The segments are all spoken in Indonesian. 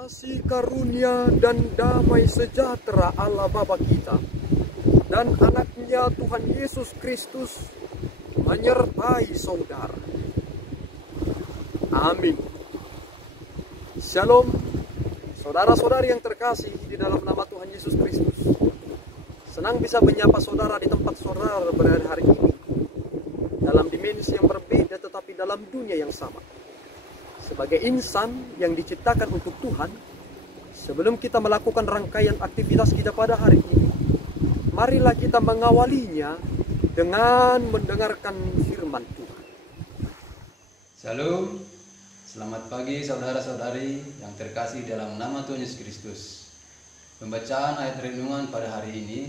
Kasih karunia dan damai sejahtera Allah Bapa kita dan anaknya Tuhan Yesus Kristus menyertai saudara. Amin. Shalom, saudara-saudari yang terkasih di dalam nama Tuhan Yesus Kristus. Senang bisa menyapa saudara di tempat saudara berada hari ini, dalam dimensi yang berbeda tetapi dalam dunia yang sama. Sebagai insan yang diciptakan untuk Tuhan, sebelum kita melakukan rangkaian aktivitas kita pada hari ini, marilah kita mengawalinya dengan mendengarkan firman Tuhan. Shalom, selamat pagi saudara-saudari yang terkasih dalam nama Tuhan Yesus Kristus. Pembacaan ayat renungan pada hari ini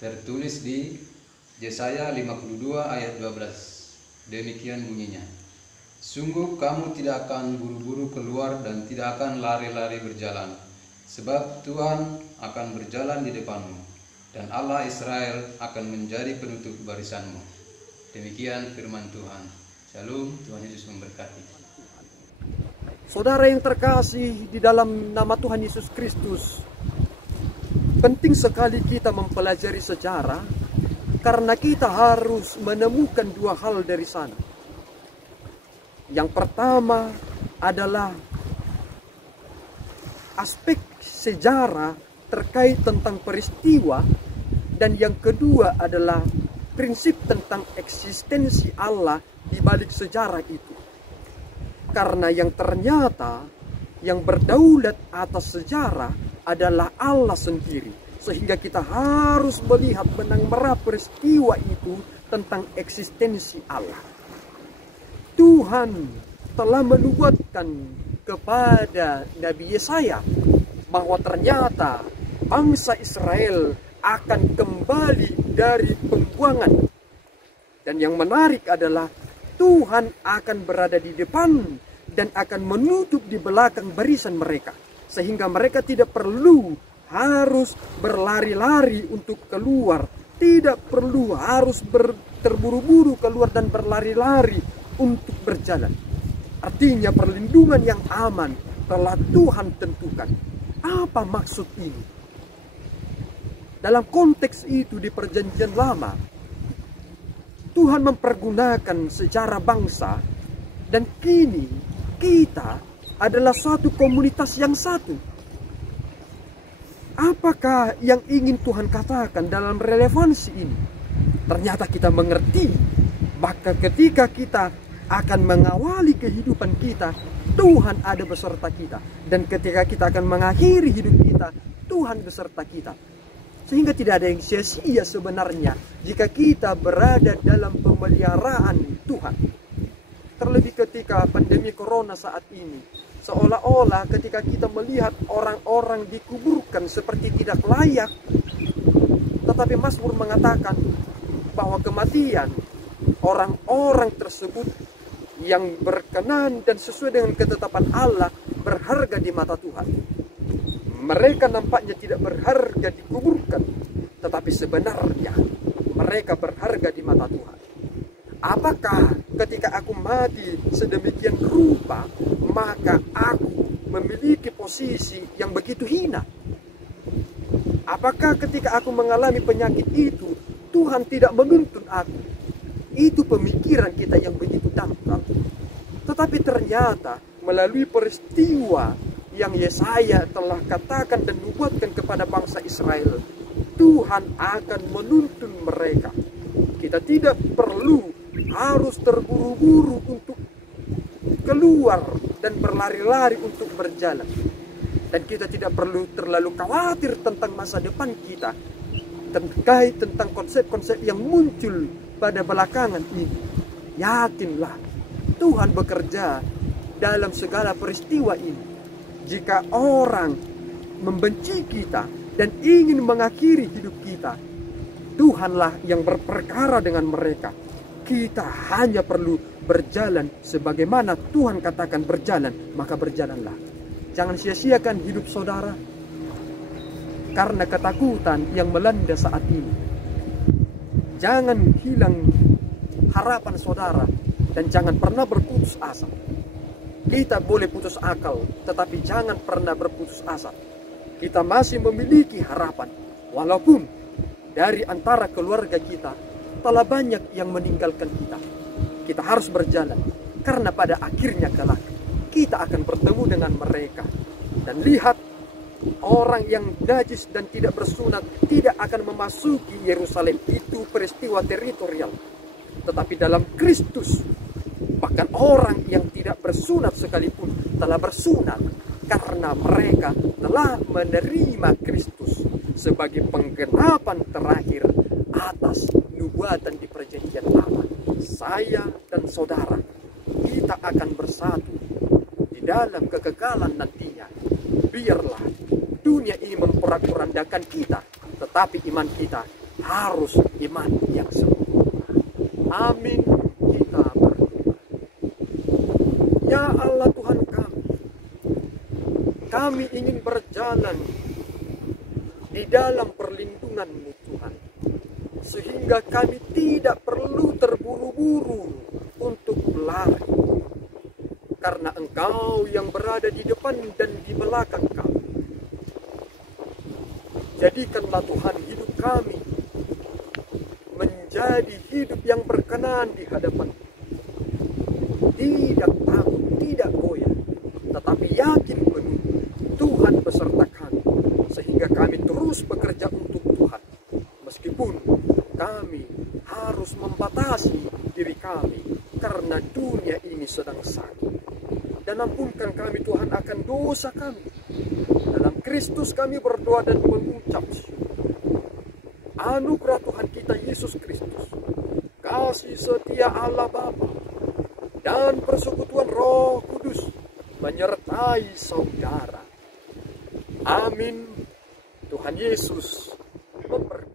tertulis di Yesaya 52 ayat 12. Demikian bunyinya. Sungguh kamu tidak akan buru-buru keluar dan tidak akan lari-lari berjalan, sebab Tuhan akan berjalan di depanmu, dan Allah Israel akan menjadi penutup barisanmu. Demikian firman Tuhan. Shalom, Tuhan Yesus memberkati. Saudara yang terkasih di dalam nama Tuhan Yesus Kristus, penting sekali kita mempelajari sejarah, karena kita harus menemukan dua hal dari sana. Yang pertama adalah aspek sejarah terkait tentang peristiwa, dan yang kedua adalah prinsip tentang eksistensi Allah di balik sejarah itu. Karena yang ternyata yang berdaulat atas sejarah adalah Allah sendiri, sehingga kita harus melihat benang-merah peristiwa itu tentang eksistensi Allah. Tuhan telah menubuatkan kepada Nabi Yesaya bahwa ternyata bangsa Israel akan kembali dari pembuangan. Dan yang menarik adalah Tuhan akan berada di depan dan akan menutup di belakang barisan mereka, sehingga mereka tidak perlu harus berlari-lari untuk keluar, tidak perlu harus terburu-buru keluar dan berlari-lari untuk berjalan. Artinya perlindungan yang aman telah Tuhan tentukan. Apa maksud ini? Dalam konteks itu di perjanjian lama, Tuhan mempergunakan sejarah bangsa, dan kini kita adalah suatu komunitas yang satu. Apakah yang ingin Tuhan katakan dalam relevansi ini? Ternyata kita mengerti bahwa ketika kita akan mengawali kehidupan kita, Tuhan ada beserta kita. Dan ketika kita akan mengakhiri hidup kita, Tuhan beserta kita. Sehingga tidak ada yang sia-sia sebenarnya jika kita berada dalam pemeliharaan Tuhan. Terlebih ketika pandemi corona saat ini, seolah-olah ketika kita melihat orang-orang dikuburkan seperti tidak layak, tetapi Mazmur mengatakan bahwa kematian orang-orang tersebut yang berkenan dan sesuai dengan ketetapan Allah berharga di mata Tuhan. Mereka nampaknya tidak berharga dikuburkan, tetapi sebenarnya mereka berharga di mata Tuhan. Apakah ketika aku mati sedemikian rupa, maka aku memiliki posisi yang begitu hina? Apakah ketika aku mengalami penyakit itu, Tuhan tidak menuntun aku? Itu pemikiran kita yang begitu dangkal. Tetapi ternyata melalui peristiwa yang Yesaya telah katakan dan nubuatkan kepada bangsa Israel, Tuhan akan menuntun mereka. Kita tidak perlu harus terburu-buru untuk keluar dan berlari-lari untuk berjalan. Dan kita tidak perlu terlalu khawatir tentang masa depan kita, terkait tentang konsep-konsep yang muncul pada belakangan ini. Yakinlah, Tuhan bekerja dalam segala peristiwa ini. Jika orang membenci kita dan ingin mengakhiri hidup kita, Tuhanlah yang berperkara dengan mereka. Kita hanya perlu berjalan sebagaimana Tuhan katakan berjalan, maka berjalanlah. Jangan sia-siakan hidup saudara karena ketakutan yang melanda saat ini. Jangan hilang harapan saudara dan jangan pernah berputus asa. Kita boleh putus akal, tetapi jangan pernah berputus asa. Kita masih memiliki harapan, walaupun dari antara keluarga kita telah banyak yang meninggalkan kita. Kita harus berjalan, karena pada akhirnya kelak kita akan bertemu dengan mereka. Dan lihat, orang yang najis dan tidak bersunat tidak akan memasuki Yerusalem. Itu peristiwa teritorial. Tetapi dalam Kristus, bahkan orang yang tidak bersunat sekalipun telah bersunat, karena mereka telah menerima Kristus sebagai penggenapan terakhir atas nubuatan di perjanjian lama. Saya dan saudara, kita akan bersatu di dalam kekekalan nantinya. Biarlah dunia ini memporak-porandakan kita, tetapi iman kita harus iman yang sempurna. Amin. Kita berdoa. Ya Allah Tuhan kami ingin berjalan di dalam perlindungan-Mu Tuhan, sehingga kami tidak perlu terburu-buru untuk berlari, karena Engkau yang berada di depan dan di belakang kami. Jadikanlah Tuhan hidup kami menjadi hidup yang berkenan di hadapan, tidak takut, tidak goyah, tetapi yakin penuh Tuhan beserta kami, sehingga kami terus bekerja untuk Tuhan, meskipun kami harus membatasi diri kami karena dunia ini sedang sakit. Dan ampunkan kami Tuhan akan dosa kami. Dalam Kristus kami berdoa dan mengucap syukur. Anugerah Tuhan kita Yesus Kristus, kasih setia Allah Bapa, dan persekutuan Roh Kudus menyertai saudara. Amin. Tuhan Yesus memberkati.